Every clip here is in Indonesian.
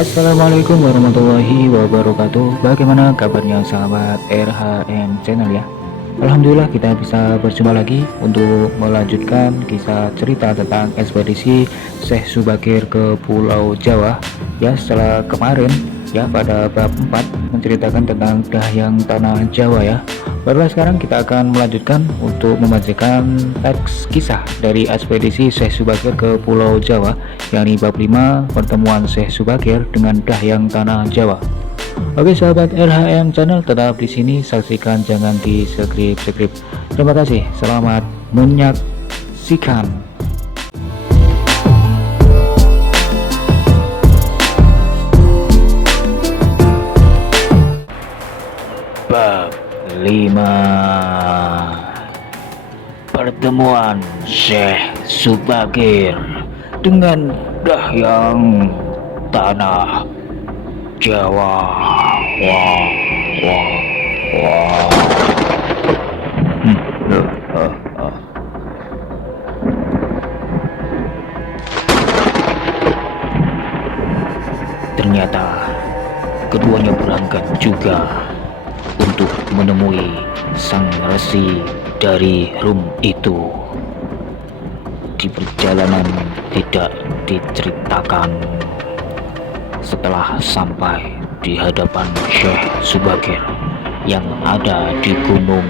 Assalamualaikum warahmatullahi wabarakatuh. Bagaimana kabarnya sahabat RHN Channel ya? Alhamdulillah kita bisa berjumpa lagi untuk melanjutkan kisah cerita tentang ekspedisi Syekh Subakir ke Pulau Jawa ya, setelah kemarin ya pada bab 4 menceritakan tentang dahyang tanah Jawa ya. Barulah sekarang kita akan melanjutkan untuk membacakan teks kisah dari ekspedisi Syekh Subakir ke Pulau Jawa, yakni bab 5 pertemuan Syekh Subakir dengan dahyang tanah Jawa. Oke sahabat RHM Channel, tetap di sini saksikan, jangan di skip. Terima kasih, selamat menyaksikan. Bab 5 pertemuan Syekh Subakir dengan dahyang tanah Jawa. Wah, wah, wah. Hmm, uh, uh, uh. Ternyata keduanya berangkat juga untuk menemui sang resi dari Rum itu. Di perjalanan tidak diceritakan, setelah sampai di hadapan Syekh Subakir yang ada di Gunung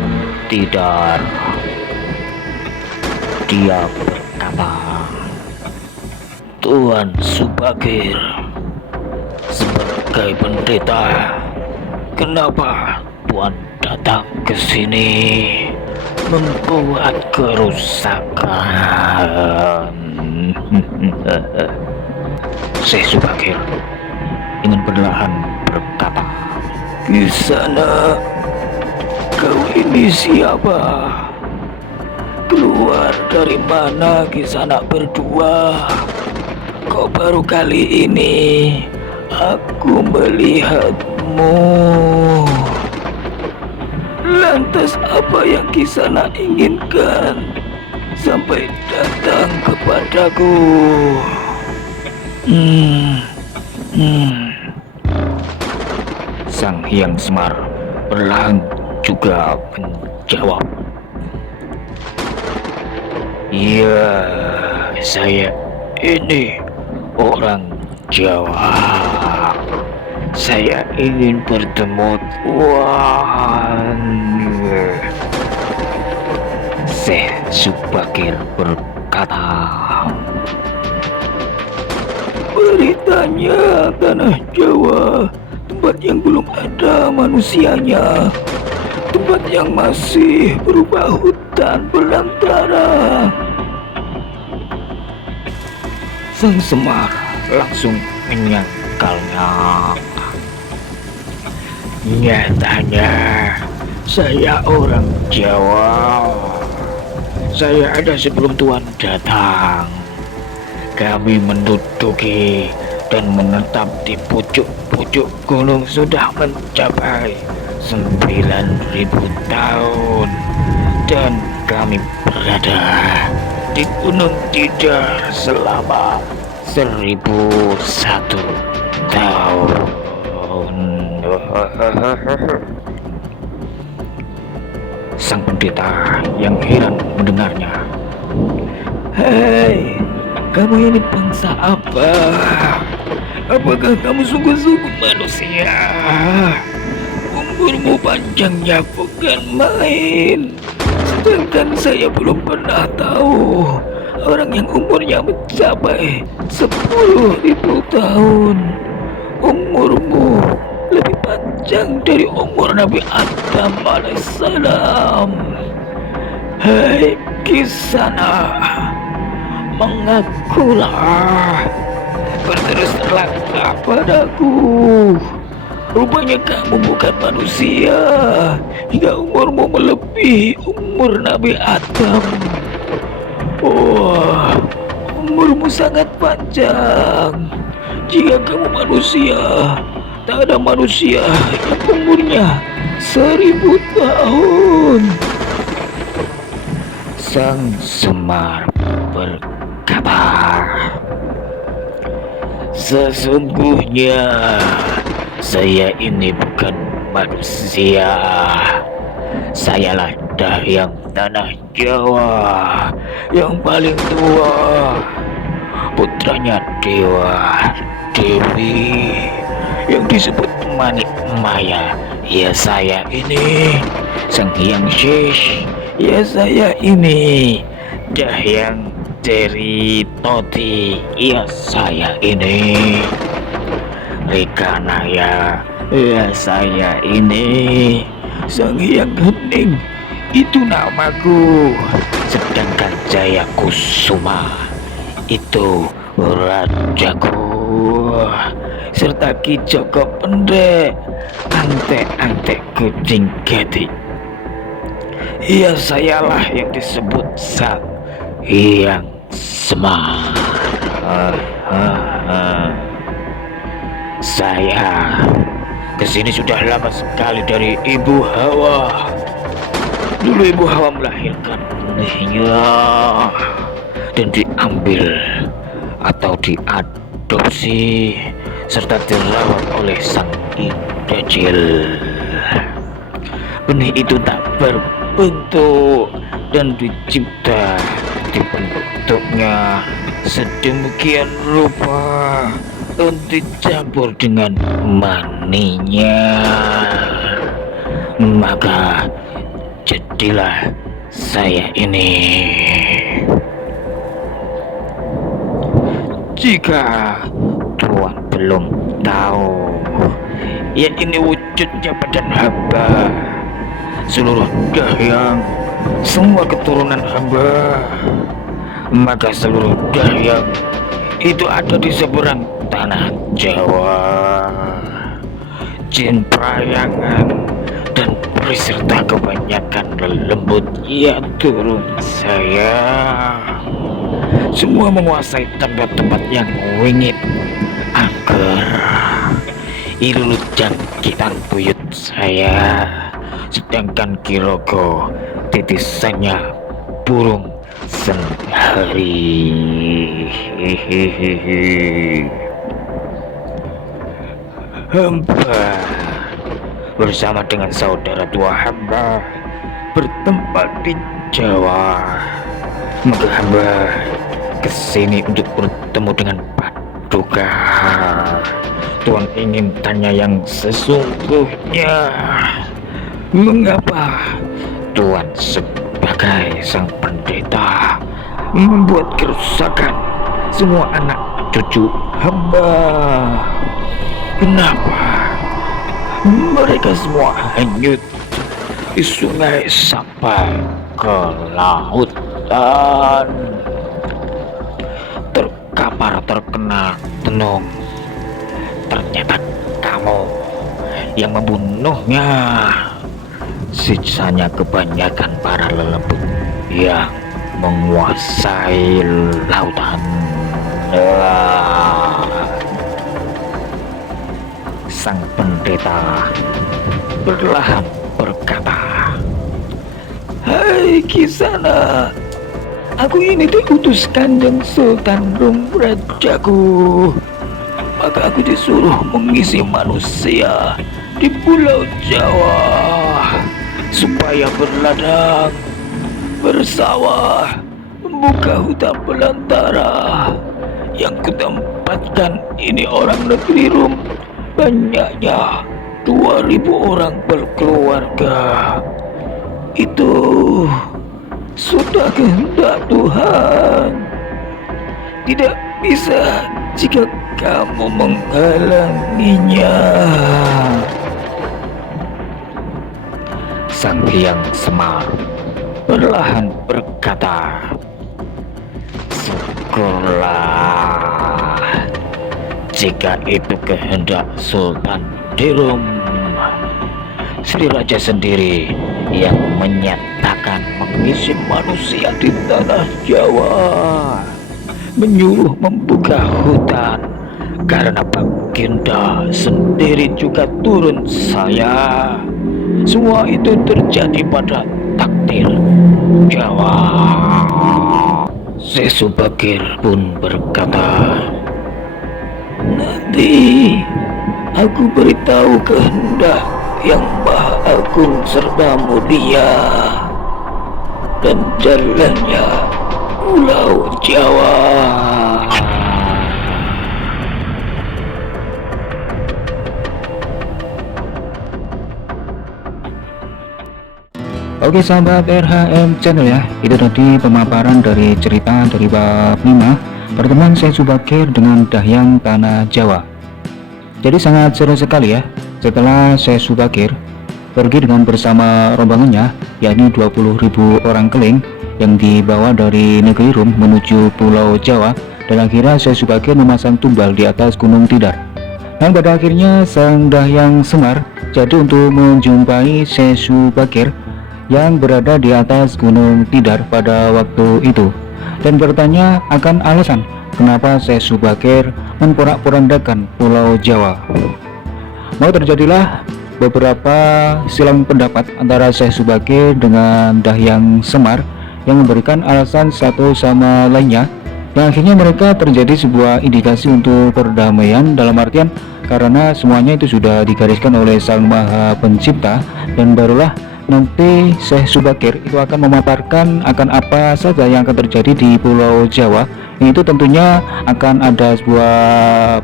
Tidar, dia berkata, "Tuan Subakir, sebagai pendeta, kenapa Tuan datang ke sini membuat kerusakan?" Syekh Subakir dengan perlahan berkata, "Di sana, kau ini siapa? Keluar dari mana di sana berdua? Kok baru kali ini aku melihatmu? Lantas apa yang Kisana inginkan sampai datang kepadaku?" Sang Hyang Semar perlahan juga menjawab, "Ya, saya ini orang Jawa. Saya ingin bertemu Tuan." Syekh Subakir berkata, "Beritanya tanah Jawa, tempat yang belum ada manusianya, tempat yang masih berupa hutan belantara." Sang Semar langsung menyangkalnya. "Nyatanya saya orang Jawa. Saya ada sebelum Tuan datang. Kami menduduki dan menetap di pucuk-pucuk gunung sudah mencapai 9.000 tahun, dan kami berada di Gunung Tidar selama 1.001 tahun." Sang pendeta yang heran mendengarnya. "Hei, kamu ini bangsa apa? Apakah kamu sungguh-sungguh manusia? Umurmu panjangnya bukan main. Sedangkan saya belum pernah tahu orang yang umurnya mencapai 10.000 tahun. Umurmu lebih panjang dari umur Nabi Adam alaihissalam. Hei Kisana, mengakulah, berterus teranglah padaku. Rupanya kamu bukan manusia hingga umurmu melebihi umur Nabi Adam. Wah, umurmu sangat panjang. Jika kamu manusia, tak ada manusia yang umurnya 1.000 tahun." Sang Semar berkata, Sesungguhnya saya ini bukan manusia. Sayalah Dahyang Tanah Jawa yang paling tua, putranya Dewa Dewi yang disebut Manik Maya. Ya saya ini Sang Hyang Shesh. Ya saya ini Dahyang Teri Toti. Ya saya ini Rekanaya. Ya saya ini Sang Hyang Hening. Itu namaku. Sedangkan Jaya Kusuma itu rajaku, serta Ki Joko Pendek, antek-antek kucing gede. Iya, sayalah yang disebut Sang Hyang Semar. Saya kesini sudah lama sekali dari Ibu Hawa. Dulu Ibu Hawa melahirkan benihnya dan diambil atau diadopsi serta dirawat oleh sang Indajil. Benih itu tak berbentuk dan dicipta dibentuknya sedemikian rupa dan dicampur dengan maninya, maka jadilah saya ini. Jika Tuan belum tahu, ya ini wujudnya badan hamba, seluruh dahyang, semua keturunan hamba. Maka seluruh dahyang itu ada di seberang tanah Jawa. Jin Prayangan dan beserta kebanyakan lelembut ya turun saya, semua menguasai tempat-tempat yang wingit, angker, ilulut jangkitan buyut saya. Sedangkan Kirogo titisannya burung senhari. Hamba bersama dengan saudara tua hamba bertempat di Jawa. Maka hamba kesini untuk bertemu dengan Paduka. Tuan ingin tanya yang sesungguhnya, mengapa Tuan sebagai sang pendeta membuat kerusakan semua anak cucu hamba? Kenapa mereka semua hanyut di sungai sampai ke lautan, terkapar terkena tenung? Ternyata kamu yang membunuhnya. Sisanya kebanyakan para lelembut yang menguasai lautan. Sang pendeta perlahan berkata, "Hai Kisana, aku ini diutus Kanjeng Sultan Rum Rajaku. Maka aku disuruh mengisi manusia di Pulau Jawa supaya berladang, bersawah, membuka hutan belantara. Yang kutempatkan ini orang negeri Rum, banyaknya 2000 orang berkeluarga. Itu sudah kehendak Tuhan. Tidak bisa jika kamu menghalanginya." Sang Hyang Semar perlahan berkata, "Syukurlah jika itu kehendak Sultan Dirum. Sri Raja sendiri yang menyatakan mengisi manusia di tanah Jawa, menyuruh membuka hutan, karena Baginda sendiri juga turun saya. Semua itu terjadi pada takdir Jawa." Sesubagir pun berkata, Nanti aku beritahu kehendak yang Maha Agung serta mulia dan jalannya Pulau Jawa. Oke sahabat RHM channel ya, itu tadi pemaparan dari cerita dari bab 5 pertemuan Syekh Subakir dengan Dahyang Tanah Jawa. Jadi sangat seru sekali ya, setelah Syekh Subakir pergi dengan bersama rombongannya, yakni 20.000 orang keling yang dibawa dari negeri Rum menuju Pulau Jawa, dan akhirnya Syekh Subakir memasang tumbal di atas Gunung Tidar. Dan pada akhirnya sang Dahyang Semar jadi untuk menjumpai Syekh Subakir yang berada di atas Gunung Tidar pada waktu itu, dan bertanya akan alasan kenapa Syekh Subakir memporak-porandakan Pulau Jawa. Mau terjadilah beberapa silang pendapat antara Syekh Subakir dengan Dahyang Semar yang memberikan alasan satu sama lainnya, yang akhirnya mereka terjadi sebuah indikasi untuk perdamaian, dalam artian karena semuanya itu sudah digariskan oleh Sang Maha Pencipta, dan barulah nanti Syekh Subakir itu akan memaparkan akan apa saja yang akan terjadi di Pulau Jawa. Itu tentunya akan ada sebuah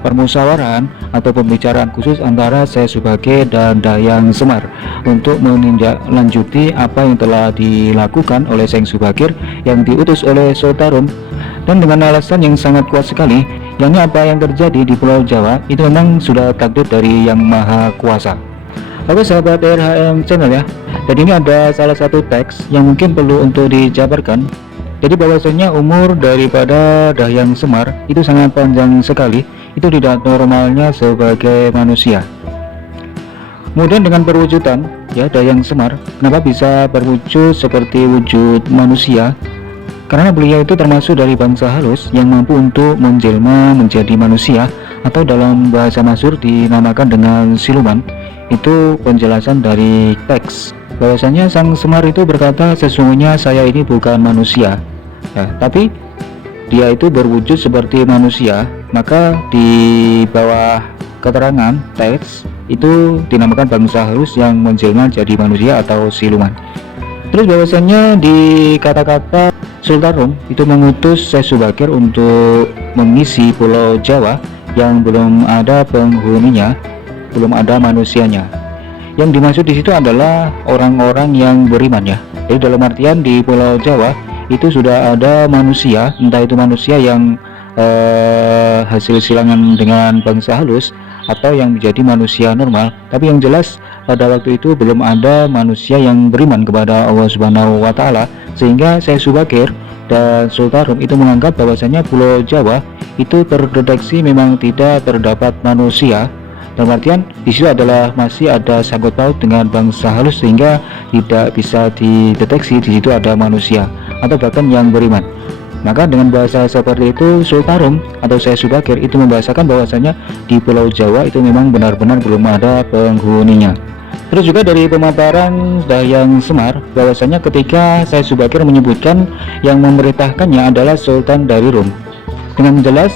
permusyawaratan atau pembicaraan khusus antara Syekh Subakir dan Dahyang Semar untuk menindaklanjuti apa yang telah dilakukan oleh Syekh Subakir yang diutus oleh Sultarum, dan dengan alasan yang sangat kuat sekali, yakni apa yang terjadi di Pulau Jawa itu memang sudah takdir dari Yang Maha Kuasa. Oke sahabat RHM channel ya, dan ini ada salah satu teks yang mungkin perlu untuk dijabarkan. Jadi bahwasanya umur daripada Dahyang Semar itu sangat panjang sekali, itu tidak normalnya sebagai manusia. Kemudian dengan perwujudan ya, Dahyang Semar kenapa bisa berwujud seperti wujud manusia? Karena beliau itu termasuk dari bangsa halus yang mampu untuk menjelma menjadi manusia, atau dalam bahasa Masyhur dinamakan dengan siluman. Itu penjelasan dari teks bahwasanya Sang Semar itu berkata, sesungguhnya saya ini bukan manusia ya, tapi dia itu berwujud seperti manusia. Maka di bawah keterangan teks itu dinamakan bangsa halus yang menjelma jadi manusia atau siluman. Terus bahwasanya di kata-kata Sultarum itu mengutus Syekh Subakir untuk mengisi Pulau Jawa yang belum ada penghuninya, belum ada manusianya. Yang dimaksud di situ adalah orang-orang yang beriman ya. Jadi dalam artian di Pulau Jawa itu sudah ada manusia, entah itu manusia yang hasil silangan dengan bangsa halus atau yang menjadi manusia normal. Tapi yang jelas pada waktu itu belum ada manusia yang beriman kepada Allah Subhanahu wa Ta'ala, sehingga Syekh Subakir dan Sultarum itu menganggap bahwasanya Pulau Jawa itu terdeteksi memang tidak terdapat manusia. Dalam artian di situ adalah masih ada sangkut paut dengan bangsa halus, sehingga tidak bisa dideteksi di situ ada manusia atau bahkan yang beriman. Maka dengan bahasa seperti itu Sultarum atau Syekh Subakir itu membahasakan bahwasanya di Pulau Jawa itu memang benar-benar belum ada penghuninya. Terus juga dari pemaparan Dahyang Semar bahwasanya ketika Syekh Subakir menyebutkan yang memerintahkannya adalah Sultan dari Rum, dengan jelas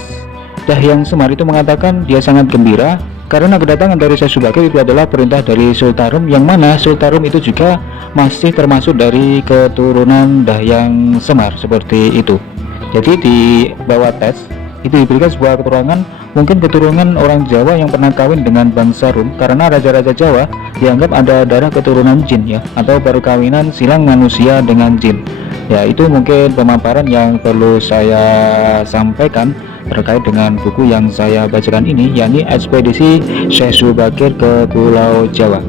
Dahyang Semar itu mengatakan dia sangat gembira karena kedatangan dari Syekh Subakir itu adalah perintah dari Sultarum, yang mana Sultarum itu juga masih termasuk dari keturunan Dahyang Semar seperti itu. Jadi di bawah teks itu diberikan sebuah keterangan mungkin keturunan orang Jawa yang pernah kawin dengan bangsa Rum, karena raja-raja Jawa dianggap ada darah keturunan jin ya, atau perkawinan silang manusia dengan jin ya. Itu mungkin pemaparan yang perlu saya sampaikan terkait dengan buku yang saya bacakan ini, yakni Ekspedisi Syekh Subakir ke Pulau Jawa.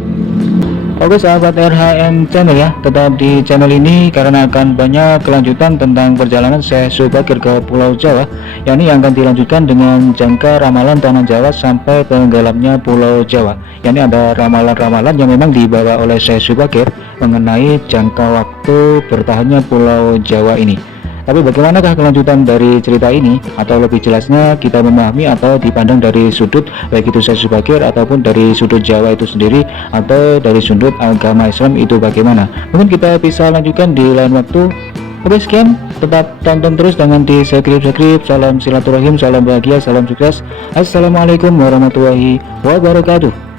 Oke sahabat RHM channel ya, tetap di channel ini karena akan banyak kelanjutan tentang perjalanan Syekh Subakir ke Pulau Jawa, yakni yang akan dilanjutkan dengan jangka ramalan tanah Jawa sampai tenggelamnya Pulau Jawa. Yakni ada ramalan-ramalan yang memang dibawa oleh Syekh Subakir mengenai jangka waktu bertahannya Pulau Jawa ini. Tapi bagaimanakah kelanjutan dari cerita ini, atau lebih jelasnya kita memahami atau dipandang dari sudut baik itu Syekh Subakir ataupun dari sudut Jawa itu sendiri atau dari sudut agama Islam itu bagaimana? Mungkin kita bisa lanjutkan di lain waktu. Oke sekian, Tetap tonton terus, jangan di subscribe. Salam silaturahim, salam bahagia, salam sukses. Assalamualaikum warahmatullahi wabarakatuh.